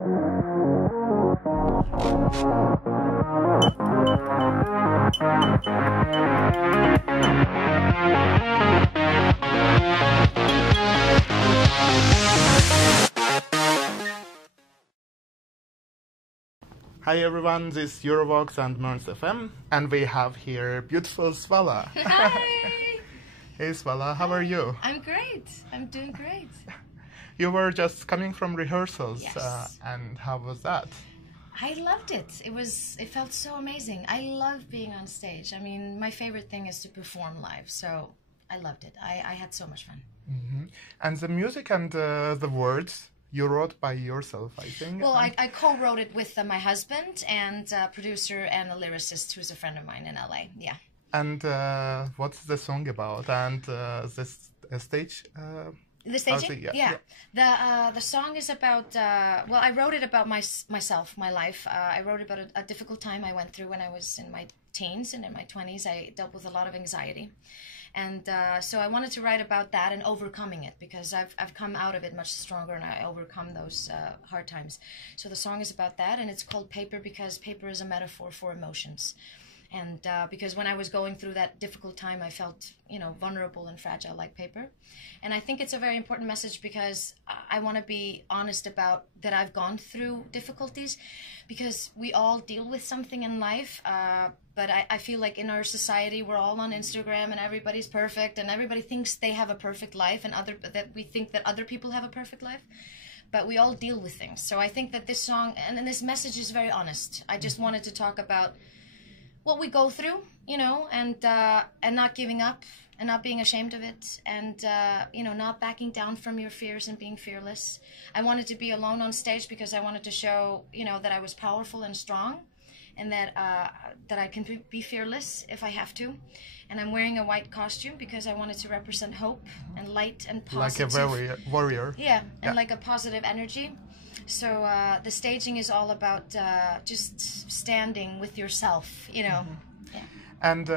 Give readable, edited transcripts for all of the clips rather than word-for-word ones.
Hi everyone, this is Eurovoxx and Mers FM, and we have here beautiful Svala. Hi! Hey Svala, how are you? I'm great. I'm doing great. You were just coming from rehearsals, Yes. and how was that? I loved it. It felt so amazing. I love being on stage. I mean, my favorite thing is to perform live, so I loved it. I had so much fun. Mm-hmm. And the music and the words you wrote by yourself, I think? Well, I co-wrote it with my husband and a producer and a lyricist who's a friend of mine in LA. Yeah. And what's the song about? And this stage? The staging? Yeah. The song is about, well, I wrote it about myself, my life. I wrote about a difficult time I went through when I was in my teens and in my 20s. I dealt with a lot of anxiety. And so I wanted to write about that and overcoming it, because I've come out of it much stronger and I overcome those hard times. So the song is about that, and it's called Paper because paper is a metaphor for emotions. And because when I was going through that difficult time, I felt, vulnerable and fragile like paper. And I think it's a very important message because I want to be honest about that I've gone through difficulties, because we all deal with something in life. But I feel like in our society, we're all on Instagram and everybody's perfect and everybody thinks they have a perfect life, and that we think that other people have a perfect life. But we all deal with things. So I think that this song and this message is very honest. I just wanted to talk about what we go through, and not giving up and not being ashamed of it, and not backing down from your fears and being fearless. I wanted to be alone on stage because I wanted to show, that I was powerful and strong, and that I can be fearless if I have to. And I'm wearing a white costume because I wanted to represent hope and light and positive. Like a warrior. Yeah, and like a positive energy. So the staging is all about just standing with yourself, Yeah. And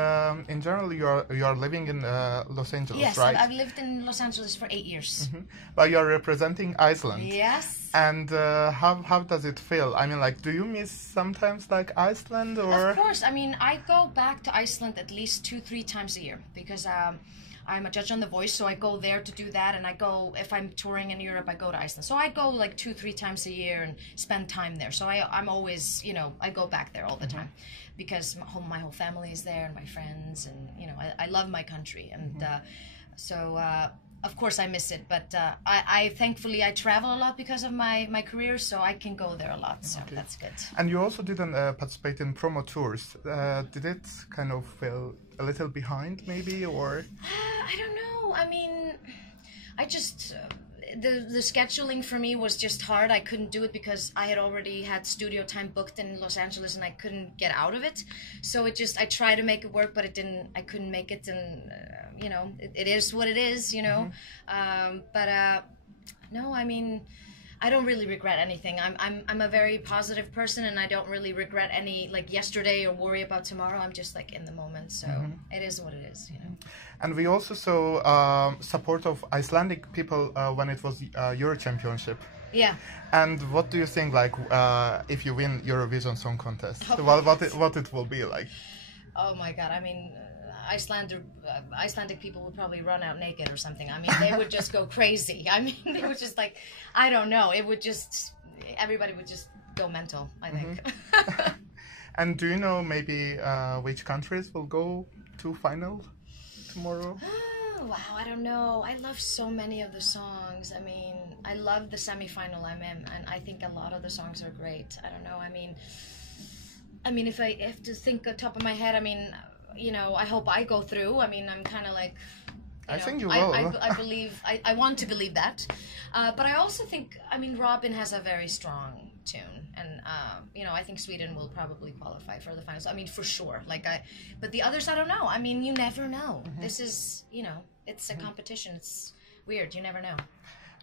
in general, you are living in Los Angeles, yes, right? Yes, I've lived in Los Angeles for 8 years. But you are representing Iceland. Yes. And how does it feel? I mean, do you miss sometimes Iceland, or? Of course. I mean, I go back to Iceland at least 2-3 times a year because I'm a judge on The Voice, so I go there to do that, and I go, if I'm touring in Europe, I go to Iceland. So I go 2-3 times a year and spend time there. So I'm always, I go back there all the time because my whole family is there and my friends, and, I love my country. And so, of course, I miss it, but I thankfully I travel a lot because of my career, so I can go there a lot, so that's good. And you also didn't participate in promo tours. Did it kind of feel a little behind, maybe, or? I don't know. I mean, I just the scheduling for me was just hard. I couldn't do it because I had already had studio time booked in Los Angeles and I couldn't get out of it. So I tried to make it work, but I couldn't make it, and it is what it is, no, I mean, I don't really regret anything. I'm a very positive person, and I don't really regret any yesterday or worry about tomorrow. I'm just in the moment, so it is what it is, And we also saw support of Icelandic people when it was Euro Championship. Yeah. And what do you think, if you win Eurovision Song Contest? What it will be like? Oh my God! I mean, Icelandic people would probably run out naked or something. I mean, they would just go crazy. I mean, they would just I don't know. Everybody would just go mental, I think. And do you know maybe which countries will go to final tomorrow? Oh, wow, I don't know. I love so many of the songs. I mean, I love the semi-final I'm in, and I think a lot of the songs are great. I don't know. I mean, if I have to think on top of my head, I mean, I hope I go through. I mean, I'm kind of I think you will. I believe, I want to believe that. But I also think, I mean, Robin has a very strong tune. And, I think Sweden will probably qualify for the finals. I mean, for sure. But the others, I don't know. I mean, you never know. This is, it's a competition. It's weird. You never know.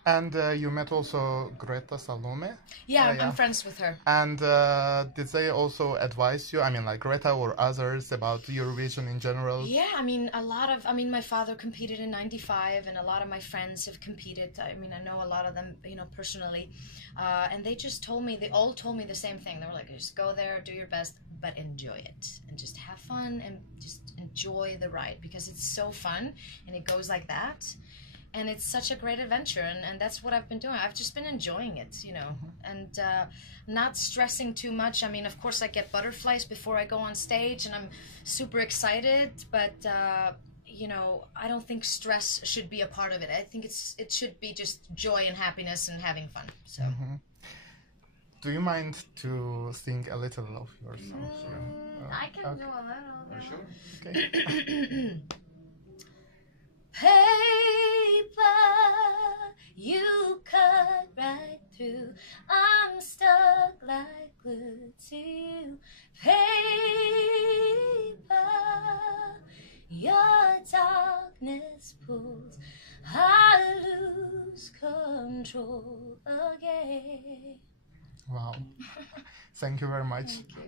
And you met also Greta Salome? Yeah, I'm friends with her. And did they also advise you, I mean, like Greta or others, about Eurovision in general? Yeah, I mean, my father competed in '95, and a lot of my friends have competed. I mean, I know a lot of them, you know, personally. And they just told me, they all told me the same thing. They were like, just go there, do your best, but enjoy it. And just have fun and just enjoy the ride, because it's so fun and it goes like that. And it's such a great adventure, and that's what I've been doing. I've just been enjoying it, you know, and not stressing too much. I mean, of course, I get butterflies before I go on stage, and I'm super excited, but, you know, I don't think stress should be a part of it. I think it should be just joy and happiness and having fun, so. Do you mind to sing a little of your songs? I can do a little. Sure. Okay. Paper, you cut right through. I'm stuck like glue to you. Paper, your darkness pulls. I lose control again. Wow. Thank you very much. Thank you.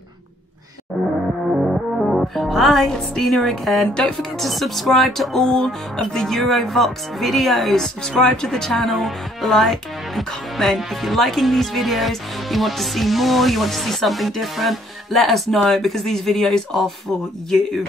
Hi, it's Dina again. Don't forget to subscribe to all of the Eurovoxx videos. Subscribe to the channel, like and comment. If you're liking these videos, you want to see more, you want to see something different, let us know, because these videos are for you.